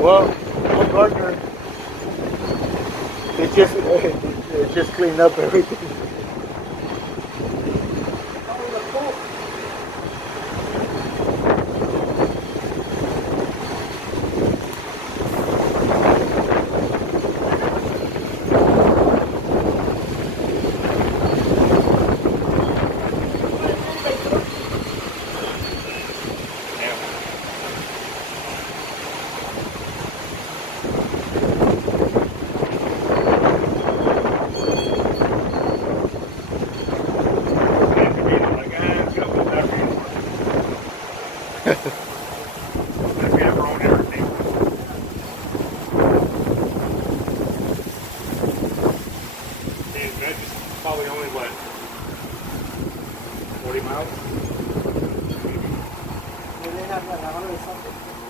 Well, no gardener. They just clean up everything. Probably only what, 40 miles? Maybe. They have that, I don't know, something.